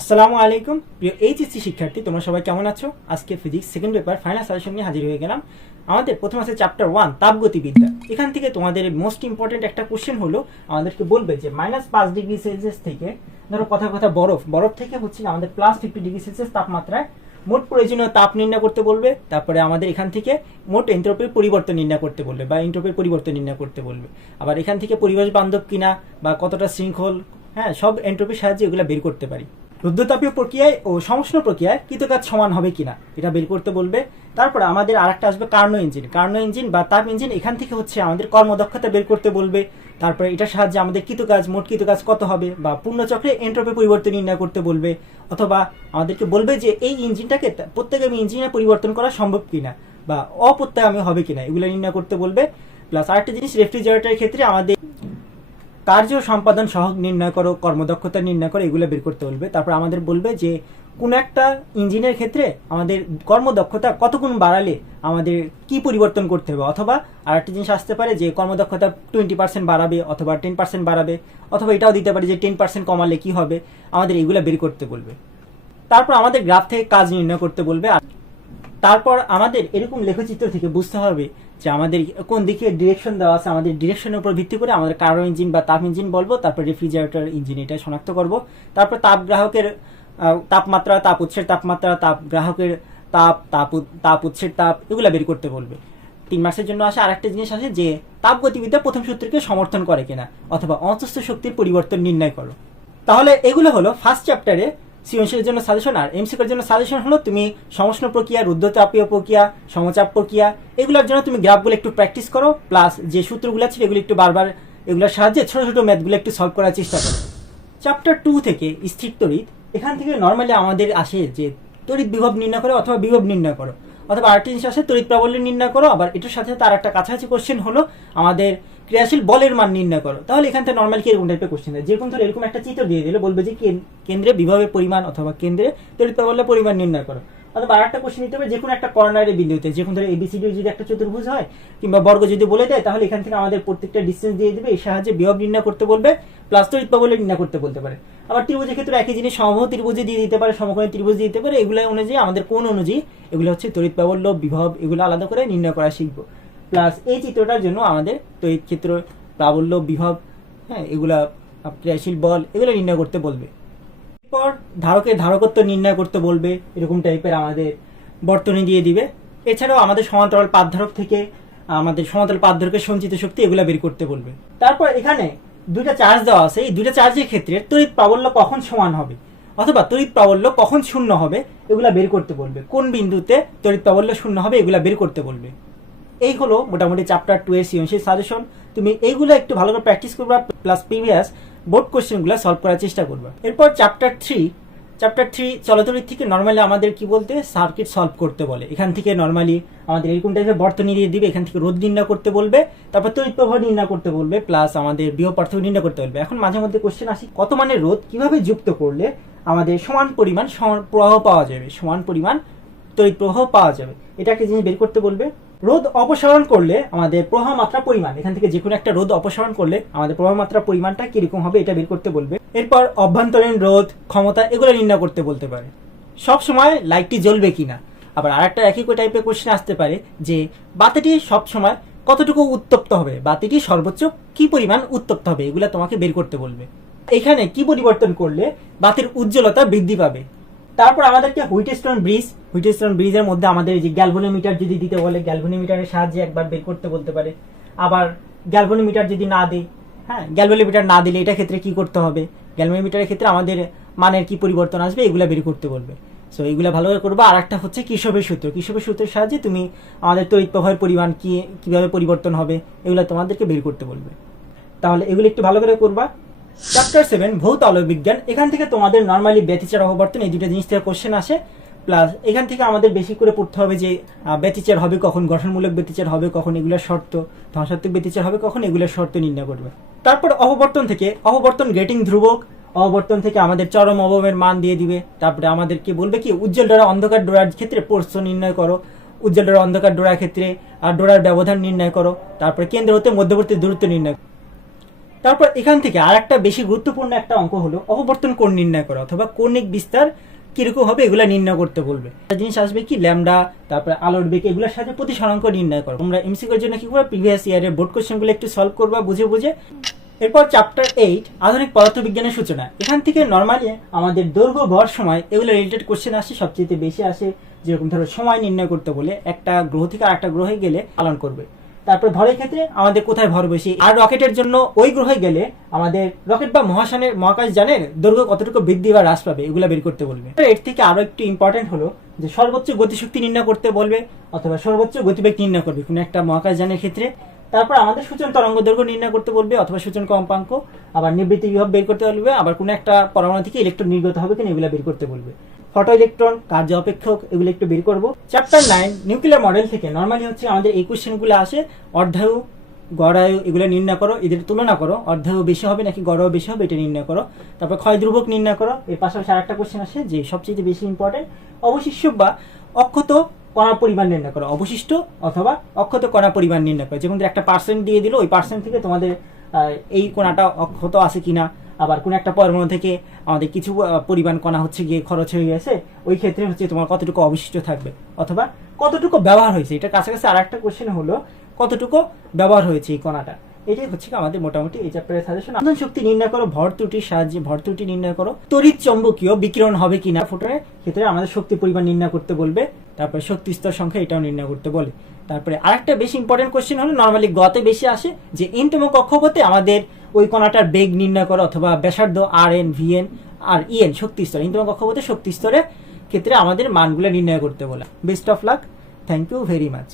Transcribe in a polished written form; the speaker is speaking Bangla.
আসসালামু আলাইকুম প্রিয় এইচএসসি শিক্ষার্থী, তোমরা সবাই কেমন আছো? আজকে physics second paper final suggestion নিয়ে হাজির হয়ে গেলাম। আমাদের প্রথম আছে চ্যাপ্টার 1 তাপগতিবিদ্যা। এখান থেকে তোমাদের মোস্ট ইম্পর্টেন্ট একটা কোশ্চেন হলো, আমাদেরকে বলবে যে -5 ডিগ্রি সেলসিয়াস থেকে ধরো কথা কথা বরফ থেকে হচ্ছে আমাদের +50 ডিগ্রি সেলসিয়াস তাপমাত্রায় মোট প্রয়োজনীয় তাপ নির্ণয় করতে বলবে। তারপরে আমাদের এখান থেকে মোট এন্ট্রপির পরিবর্তন নির্ণয় করতে বলবে বা এন্ট্রপির পরিবর্তন নির্ণয় করতে বলবে। আবার এখান থেকে পরিবেশ বান্ধব কিনা বা কতটা শৃঙ্খল, সব এন্ট্রপির সাহায্যে এগুলো বের করতে পারি। রুদ্ধতাপীয় প্রক্রিয়ায় ও সমষ্ণ প্রক্রিয়ায় কৃতকাজ সমান হবে কিনা এটা বের করতে বলবে। তারপরে আমাদের আরেকটা আসবে কার্নো ইঞ্জিন বা তাপ ইঞ্জিন। এখান থেকে হচ্ছে আমাদের কর্মদক্ষতা বের করতে বলবে। তারপরে এটার সাহায্যে আমাদের মোট কৃতকাজ কত হবে বা পূর্ণচক্রে এন্ট্রপি পরিবর্তন নির্ণয় করতে বলবে। অথবা আমাদেরকে বলবে যে এই ইঞ্জিনটাকে প্রত্যেগামী ইঞ্জিনে পরিবর্তন করা সম্ভব কিনা বা অপ্রত্যগামী হবে কিনা, এগুলো নির্ণয় করতে বলবে। প্লাস আরেকটা জিনিস, রেফ্রিজারেটরের ক্ষেত্রে আমাদের কার্য সম্পাদন সহগ নির্ণয় করো, কর্মদক্ষতা নির্ণয় করো, এগুলো বের করতে বলবে। তারপর আমাদের বলবে যে কোন একটা ইঞ্জিনের ক্ষেত্রে আমাদের কর্মদক্ষতা কত গুণ বাড়ালে আমাদের কি পরিবর্তন করতে হবে। অথবা আরেকটা জিনিস আসতে পারে যে কর্মদক্ষতা 20% বাড়াবে অথবা 10% বাড়াবে, অথবা এটাও দিতে পারে যে 10% কমালে কি হবে, আমাদের এগুলো বের করতে বলবে। তারপর আমাদের গ্রাফ থেকে কাজ নির্ণয় করতে বলবে। তারপর আমাদের এরকম লেখচিত্র থেকে বুঝতে হবে যে আমাদের কোন দিকে ডিরেকশন দেওয়া আছে, আমাদের ডিরেকশনের উপর ভিত্তি করে আমাদের কার্নো ইঞ্জিন বা তাপ ইঞ্জিন বলবো। তারপর রেফ্রিজারেটর ইঞ্জিন এটা শনাক্ত করব। তারপর তাপ গ্রাহকের তাপমাত্রা, তাপ উৎসের তাপমাত্রা, তাপ গ্রাহকের তাপ উৎসের তাপ, এগুলো বের করতে বলবে। 3 মাসের জন্য আসে আরেকটা জিনিস আছে যে তাপ গতিবিদ্যা প্রথম সূত্রকে সমর্থন করে কিনা, অথবা অন্তস্থ শক্তির পরিবর্তন নির্ণয় করো। তাহলে এগুলো হলো ফার্স্ট চ্যাপ্টারে সৃজনশীলের জন্য সাজেশন। আর এমসিকিউর জন্য সাজেশন হলো তুমি সমষ্ণ প্রক্রিয়া, রুদ্ধতাপীয় প্রক্রিয়া, সমচাপ প্রক্রিয়া, এগুলোর জন্য তুমি গ্রাফগুলো একটু প্র্যাকটিস করো। প্লাস যে সূত্রগুলো ছিল এগুলো একটু বারবার এগুলোর সাহায্যে ছোট ছোট ম্যাথগুলো একটু সলভ করার চেষ্টা করো। চ্যাপ্টার 2 থেকে স্থির তড়িৎ। এখান থেকে নর্মালি আমাদের আসে যে তড়িৎ বিভব নির্ণয় করো অথবা বিভব নির্ণয় করো, অথবা আরেকটা জিনিস আসে তড়িৎ প্রাবল্য নির্ণয় করো। আবার এটার সাথে তার একটা কাছাকাছি কোশ্চেন হলো আমাদের ক্রিয়াশীল বলের মান নির্ণয় করো। তাহলে এখান থেকে নর্মাল কি এরকম টাইপের কোশ্চেন দেয়, যেরকম ধরো এরকম একটা চিত্র দিয়ে দিলে বলবে যে কেন্দ্রে বিভবের পরিমাণ অথবা কেন্দ্রে তড়িৎ প্রাবল্যের পরিমাণ নির্ণয় করো। অথবা আরেকটা কোশ্চেন দিতে হবে যে কোনো একটা কর্নারের বিন্দুতে, যেরকম ধরো এবিসিডি যদি একটা চতুর্ভুজ হয় কিংবা বর্গ যদি বলে দেয়, তাহলে এখান থেকে আমাদের প্রত্যেকটা ডিস্টেন্স দিয়ে দিবে, এই সাহায্যে বিভব নির্ণয় করতে বলবে। প্লাস তড়িৎ প্রাবল্য নির্ণয় করতে বলতে পারে। আবার ত্রিভুজের ক্ষেত্রে একই জিনিস, সমবাহু ত্রিভুজে দিয়ে দিতে পারে, সমকোণী ত্রিভুজ দিয়ে দিতে পারে। এগুলো অনুযায়ী আমাদের কোন অনুযায়ী এগুলো হচ্ছে তড়িৎ প্রাবল্য, বিভব, এগুলো আলাদা করে নির্ণয় করা শিখবো। প্লাস এই চিত্রটার জন্য আমাদের তড়িৎ ক্ষেত্র, প্রাবল্য, বিভব, এগুলা ক্রিয়াশীল বল, এগুলো নির্ণয় করতে বলবে। এরপর ধারকের ধারকত্ব নির্ণয় করতে বলবে, এরকম টাইপের আমাদের বর্তনী দিয়ে দিবে। এছাড়াও আমাদের সমান্তরাল পাতধারক থেকে আমাদের সমান্তরাল পাতধারকের সঞ্চিত শক্তি, এগুলো বের করতে বলবে। তারপর এখানে দুইটা চার্জ দেওয়া আছে, এই দুইটা চার্জের ক্ষেত্রে তড়িৎ প্রাবল্য কখন সমান হবে অথবা তড়িৎ প্রাবল্য কখন শূন্য হবে, এগুলা বের করতে বলবে। কোন বিন্দুতে তড়িৎ প্রাবল্য শূন্য হবে, এগুলা বের করতে বলবে। এই হলো মোটামুটি চ্যাপ্টার 2 এর সৃজনশীল সাজেশন। তুমি এইগুলো একটু ভালো করে প্র্যাকটিস করবা, প্লাস প্রিভিয়াস বোর্ড কোশ্চেনগুলো সলভ করার চেষ্টা করবা। এরপর চ্যাপ্টার 3 চলতড়িৎ থেকে নর্মালি আমাদের কি বলতে সার্কিট সলভ করতে বলে। এখান থেকে নর্মালি আমাদের এরকম টাইপের বর্তনী দিয়ে দিবে, এখান থেকে রোধ নির্ণয় করতে বলবে, তারপর তড়িৎ প্রবাহ নির্ণয় করতে বলবে, প্লাস আমাদের বিভব পার্থক্য নির্ণয় করতে বলবে। এখন মাঝে মধ্যে কোশ্চেন আসি, কত মানের রোধ কিভাবে যুক্ত করলে আমাদের সমান পরিমাণ প্রবাহ পাওয়া যাবে, সমান পরিমাণ তড়িৎ প্রবাহ পাওয়া যাবে, এটা একটা জিনিস বের করতে বলবে। রোধ অপসারণ করলে আমাদের প্রবাহ মাত্রা পরিমাণ, এখান থেকে যে কোনো একটা রোধ অপসারণ করলে আমাদের প্রবাহ মাত্রা পরিমাণটা কিরকম হবে, এটা বের করতে বলবে। এরপর অভ্যন্তরীণ রোধ, ক্ষমতা, এগুলো নির্ণয় করতে বলতে পারে। সব সময় লাইটটি জ্বলবে কিনা। আবার আরেকটা একই টাইপের কোশ্চেন আসতে পারে যে বাতিটি সব সময় কতটুকু উত্তপ্ত হবে, বাতিটি সর্বোচ্চ কি পরিমাণ উত্তপ্ত হবে, এগুলো তোমাকে বের করতে বলবে। এখানে কি পরিবর্তন করলে বাতির উজ্জ্বলতা বৃদ্ধি পাবে। তারপর আমাদেরকে হুইটস্টোন ব্রিজের মধ্যে আমাদের যে গ্যালভানোমিটার যদি দিতে বলে, গ্যালভানোমিটারের সাহায্যে একবার বের করতে বলতে পারে। আবার গ্যালভানোমিটার যদি না দেয়, গ্যালভানোমিটার না দিলে এটা ক্ষেত্রে কি করতে হবে, গ্যালভানোমিটারের ক্ষেত্রে আমাদের মানের কি পরিবর্তন আসবে, এগুলো বের করতে বলবে। সো এগুলো ভালো করে করবো। আর একটা হচ্ছে কির্শফের সূত্রের সাহায্যে তুমি আমাদের তড়িৎ প্রবাহের পরিমাণ কিভাবে পরিবর্তন হবে, এগুলো তোমাদেরকে বের করতে বলবে। তাহলে এগুলো একটু ভালো করে করবা। চ্যাপ্টার 7 ভৌত আলোক বিজ্ঞান। এখান থেকে তোমাদের নর্মালি ব্যতিচার অপবর্তন, এই দুটো জিনিস থেকে কোশ্চেন আসে। প্লাস এখান থেকে আমাদের বেশি করে পড়তে হবে যে ব্যতিচার হবে কখন, গঠনমূলক ব্যতিচার হবে কখন, এগুলোর শর্ত, ধনাত্মক ব্যতিচার হবে কখন, এগুলোর শর্ত নির্ণয় করবে। তারপর অপবর্তন গ্রেটিং ধ্রুবক, অপবর্তন থেকে আমাদের চরম অবমের মান দিয়ে দিবে। তারপরে আমাদেরকে বলবে কি উজ্জ্বল ডোরা অন্ধকার ডোরার ক্ষেত্রে প্রস্থ নির্ণয় করো, উজ্জ্বল ডোরা অন্ধকার ডোরার ক্ষেত্রে ডোরার ব্যবধান নির্ণয় করো। তারপরে কেন্দ্র হতে মধ্যবর্তী দূরত্ব নির্ণয়। তারপর এখান থেকে আর একটা বেশি গুরুত্বপূর্ণ একটা অঙ্ক হলো অপবর্তন কোণ নির্ণয় করা অথবা কৌণিক বিস্তার কিরকম হবে এগুলা নির্ণয় করতে বলবে। একটা জিনিস আসবে কি ল্যামডা, তারপরে আলোর বেগ, এগুলোর সাথে প্রতিসরাঙ্ক নির্ণয় করো। তোমরা এমসিকিউর জন্য কি করবে, প্রিভিয়াস ইয়ারের বোর্ড কোশ্চেনগুলো একটু সলভ করবা বুঝে বুঝে। এরপর চ্যাপ্টার 8 আধুনিক পদার্থবিজ্ঞানের সূচনা। এখান থেকে নর্মালি আমাদের দৈর্ঘ্য ভর সময় এগুলো রিলেটেড কোশ্চেন আসে, সবচেয়ে বেশি আসে। যেরকম ধরো সময় নির্ণয় করতে বলে একটা গ্রহ থেকে আরেকটা গ্রহে গেলে পালন করবে। তারপর ভরের ক্ষেত্রে আমাদের কোথায় ভর বেশি, আর রকেটের জন্য ওই গ্রহে গেলে আমাদের রকেট বা মহাকাশ যানের দৈর্ঘ্য কতটুকু বৃদ্ধি বা হ্রাস পাবে এগুলো বের করতে বলবে। এর থেকে আরো একটু ইম্পর্টেন্ট হলো যে সর্বোচ্চ গতিশক্তি নির্ণয় করতে বলবে অথবা সর্বোচ্চ গতিবেগ নির্ণয় করবে কোনো একটা মহাকাশ যানের ক্ষেত্রে। তারপর আমাদের সূচন তরঙ্গ দৈর্ঘ্য নির্ণয় করতে বলবে অথবা সূচন কম্পাঙ্ক, আবার নিবৃত্তি বিভব বের করতে বলবে, আবার কোনো একটা পরমাণু থেকে ইলেকট্রন নির্গত হবে কিনা এগুলো বের করতে বলবে। ফটো ইলেকট্রন, কার্য অপেক্ষক, এগুলো একটু বের করবো। চ্যাপ্টার 9 নিউক্লিয়ার মডেল থেকে নর্মালি হচ্ছে আমাদের এই কোশ্চেনগুলো আসে। অর্ধায়ু, গড়ায়ু এগুলো নির্ণয় করো, এদের তুলনা করো, অর্ধায়ু বেশি হবে নাকি গড়ায়ু বেশি হবে এটা নির্ণয় করো। তারপর ক্ষয় ধ্রুবক নির্ণয় করো। এর পাশাপাশি আর একটা কোশ্চেন আসে যে সবচেয়ে বেশি ইম্পর্টেন্ট, অবশিষ্ট বা অক্ষত কণার পরিমাণ নির্ণয় করো। অবশিষ্ট অথবা অক্ষত কণা পরিমাণ নির্ণয় করো। যেমন একটা পার্সেন্ট দিয়ে দিল, ওই পার্সেন্ট থেকে তোমাদের এই কণাটা অক্ষত আছে কিনা, আবার কোন একটা পরমাণু থেকে আমাদের কিছু পরিমাণ কণা হচ্ছে গিয়ে খরচ হয়ে গেছে, ওই ক্ষেত্রে হচ্ছে তোমার কতটুকু অবশিষ্ট থাকবে অথবা কতটুকু ব্যবহার হয়েছে। এটা কাছাকাছি আর একটা কোশ্চেন হলো কতটুকু ব্যবহার হয়েছে এই কণাটা। এটাই হচ্ছে আমাদের মোটামুটি এই চ্যাপ্টারের সাজেশন। আন্দোলন শক্তি নির্ণয় করো, ভর ত্রুটির সাহায্যে ভর ত্রুটি নির্ণয় করো। তড়িৎ চৌম্বকীয় বিকিরণ হবে কিনা ফোটনের ক্ষেত্রে আমাদের শক্তি পরিমাণ নির্ণয় করতে বলবে। তারপরে শক্তি স্তর সংখ্যা এটাও নির্ণয় করতে বলে। তারপরে আরেকটা বেশি ইম্পর্টেন্ট কোশ্চেন হলো নর্মালি গতে বেশি আসে যে এনতম কক্ষপথে আমাদের ওই কণাটার বেগ নির্ণয় করো অথবা ব্যাসার্ধ আর এন ভি এন আর ইএন শক্তি স্তর, এনতম কক্ষপথে শক্তি স্তরের ক্ষেত্রে আমাদের মানগুলো নির্ণয় করতে বলে। Best of luck, thank you very much.